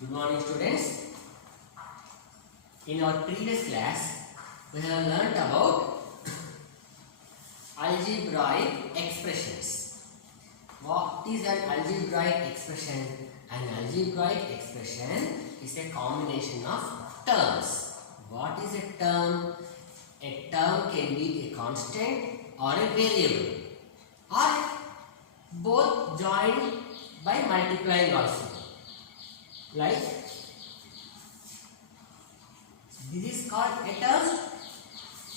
Good morning, students. In our previous class, we have learnt about algebraic expressions. What is an algebraic expression? An algebraic expression is a combination of terms. What is a term? A term can be a constant or a variable, or both joined by multiplying also. Like this is called a term,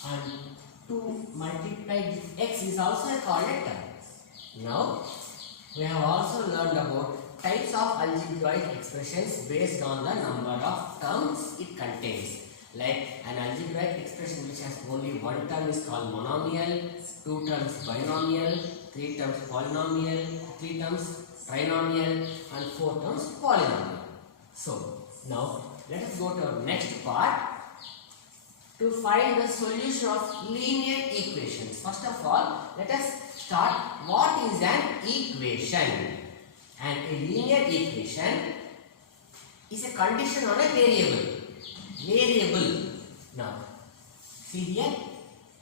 and to multiply with x is also called a term. Now we have also learned about types of algebraic expressions based on the number of terms it contains. Like an algebraic expression which has only one term is called monomial, two terms binomial, three terms polynomial, three terms trinomial, and four terms polynomial. So now let us go to our next part to find the solution of linear equations. First of all, let us start what is an equation. And a linear equation is a condition on a variable. Now see here,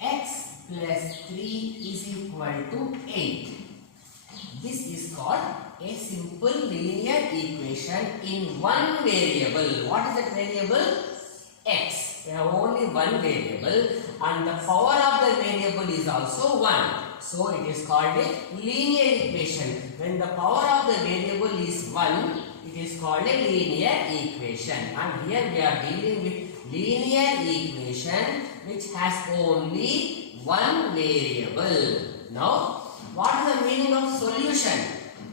x plus 3 is equal to 8. This is called a simple linear equation in one variable. What is that variable? X. We have only one variable and the power of the variable is also 1. So it is called a linear equation. When the power of the variable is 1, it is called a linear equation. And here we are dealing with linear equation which has only one variable. Now, what is the meaning of solution?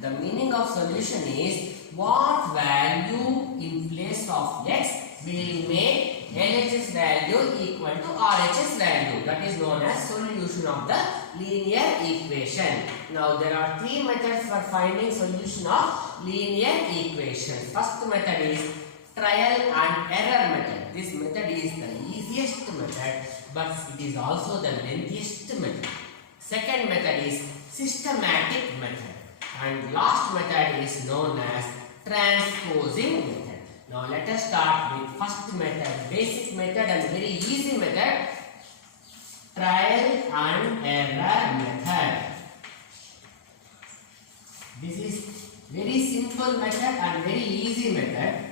The meaning of solution is what value in place of x will make LHS value equal to RHS value. That is known as solution of the linear equation. Now there are three methods for finding solution of linear equation. First method is trial and error method. This method is the easiest method, but it is also the lengthiest method. Second method is systematic method, and last method is known as transposing method. Now let us start with first method, basic method and very easy method, trial and error method. This is very simple method and very easy method.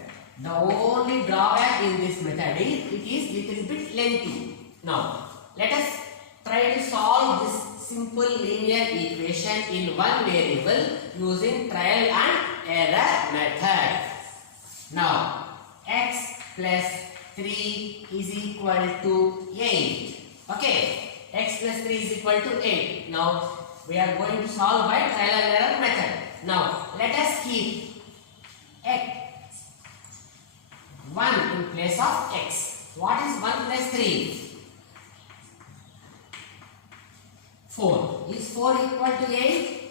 The only drawback in this method is it is little bit lengthy. Now let us try to solve this simple linear equation in one variable using trial and error method. Now x plus 3 is equal to 8. Okay, x plus 3 is equal to 8. Now we are going to solve by trial and error method. Now let us keep x 1 in place of x. What is 1 plus 3? 4. Is 4 equal to 8?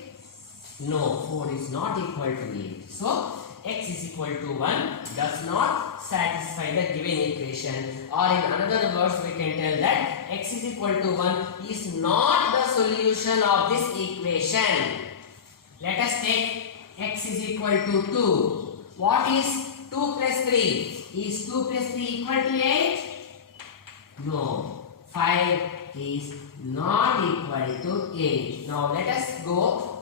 No, 4 is not equal to 8. So x is equal to 1 does not satisfy the given equation, or in another words we can tell that x is equal to 1 is not the solution of this equation. Let us take x is equal to 2. What is 2 plus 3? Is 2 plus 3 equal to 8? No. 5 is not equal to 8. Now let us go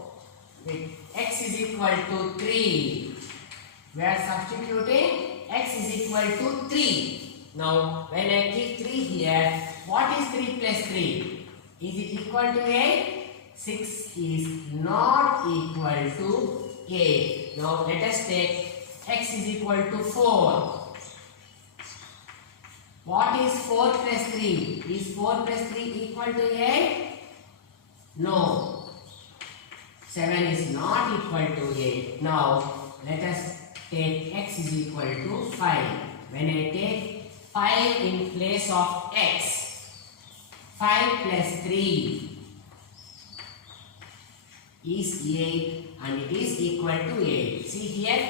with x is equal to 3. We are substituting x is equal to 3. Now when I keep 3 here, what is 3 plus 3? Is it equal to 8? 6 is not equal to 8. Now let us take x is equal to 4. What is 4 plus 3? Is 4 plus 3 equal to 8? No. 7 is not equal to 8. Now let us take x is equal to 5. When I take 5 in place of x, 5 plus 3 is 8 and it is equal to 8. See here,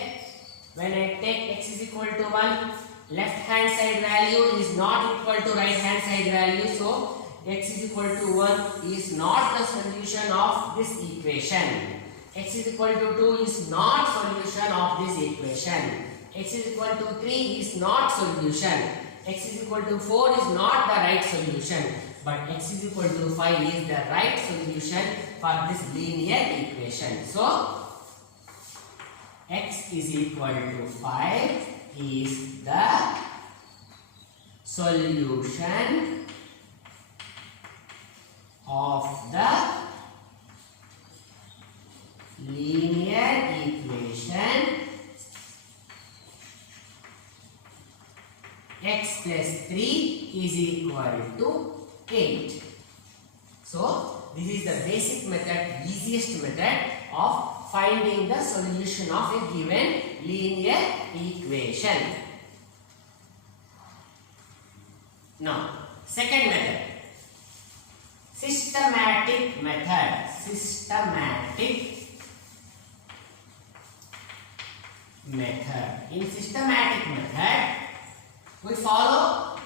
when I take x is equal to 1, left hand side value is not equal to right hand side value. So x is equal to 1 is not the solution of this equation. X is equal to 2 is not solution of this equation. x is equal to 3 is not solution. X is equal to 4 is not the right solution. But x is equal to 5 is the right solution for this linear equation. So, x is equal to 5 is the solution of the linear equation x plus 3 is equal to 8. So, this is the basic method, easiest method of finding the solution of a given linear equation. Now, second method, systematic method. In systematic method, we follow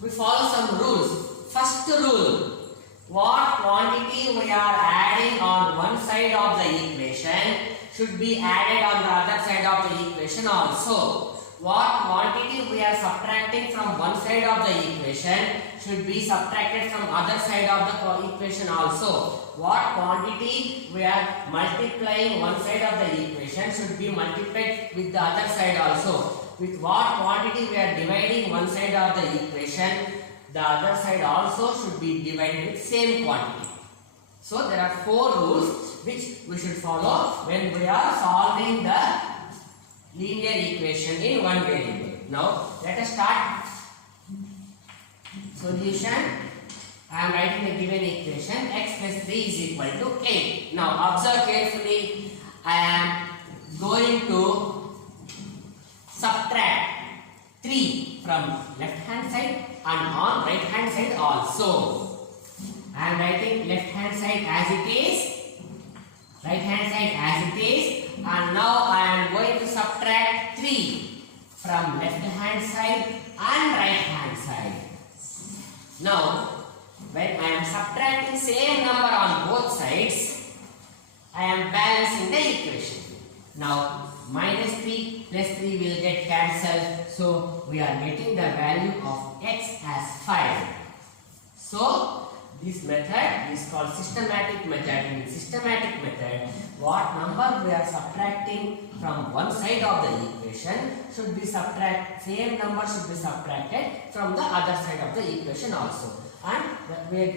some rules. First rule, what quantity we are adding on one side of the equation should be added on the other side of the equation also. What quantity we are subtracting from one side of the equation should be subtracted from other side of the equation also. What quantity we are multiplying one side of the equation should be multiplied with the other side also. With what quantity we are dividing one side of the equation, the other side also should be divided with same quantity. So there are 4 rules which we should follow when we are solving the linear equation in one variable. Now let us start solution. I am writing a given equation x plus 3 is equal to 8. Now observe carefully. I am going to subtract 3 from left hand side and on right hand side also. I am writing left hand side as it is, right hand side as it is, and now I am going to subtract 3 from left hand side and right hand side. Now when I am subtracting same number on both sides, I am balancing the equation. Now minus 3 plus 3 will get cancelled, so we are getting the value of x as 5. So this method is called systematic method. In systematic method, what number we are subtracting from one side of the equation should be same number should be subtracted from the other side of the equation also. And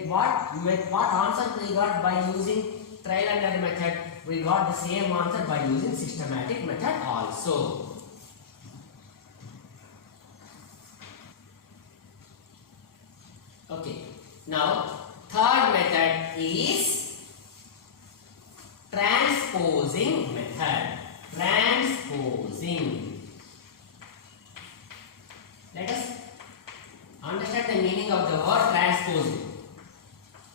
what answer we got by using trial and error method? We got the same answer by using systematic method also. Okay. Now third method is transposing method. Let us understand the meaning of the word transposing.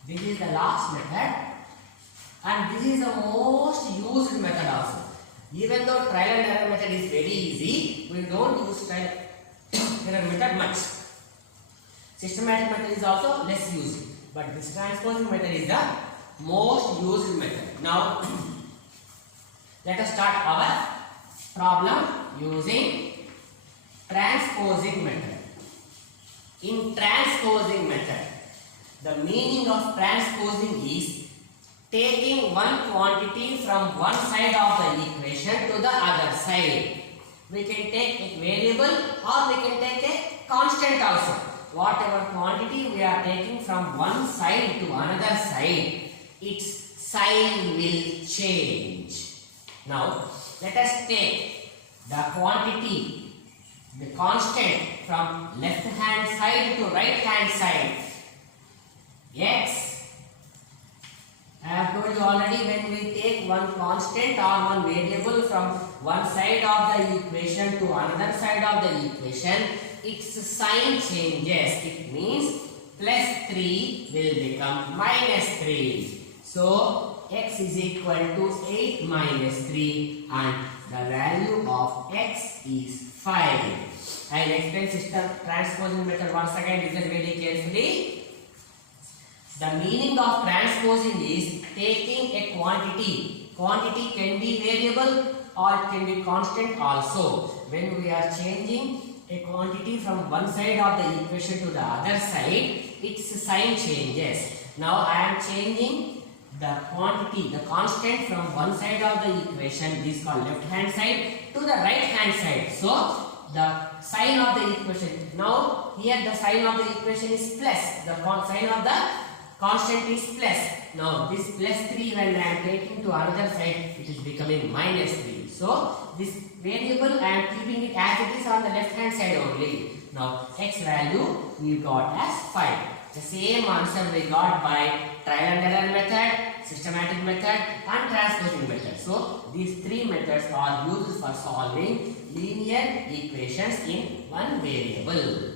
This is the last method and this is the most used method also. Even though trial and error method is very easy, we don't use trial and error method much. Systematic method is also less used, but this transposing method is the most used method. Now let us start our problem using transposing method. In transposing method, the meaning of transposing is taking one quantity from one side of the equation to the other side. We can take a variable or we can take a constant also. Whatever quantity we are taking from one side to another side, its sign will change. Now let us take the quantity, the constant from left hand side to right hand side. X. I have told you already, when we take one constant or one variable from one side of the equation to another side of the equation, its sign changes. It means plus 3 will become minus 3. So x is equal to 8 minus 3 and the value of x is 5. I will explain system transposing method once again. Listen very carefully. The meaning of transposing is taking a quantity. Quantity can be variable or it can be constant also. when we are changing a quantity from one side of the equation to the other side, its sign changes. Now I am changing the quantity, the constant from one side of the equation, this is called left hand side, to the right hand side. So the sign of the equation, now here the sign of the equation is plus, the sign of the constant is plus. Now this plus 3 when I am taking to another side, it is becoming minus 3. So this variable I am keeping it as it is on the left hand side only. Now x value we got as 5. The same answer we got by trial and error method, systematic method and transposing method. So these three methods are used for solving linear equations in one variable.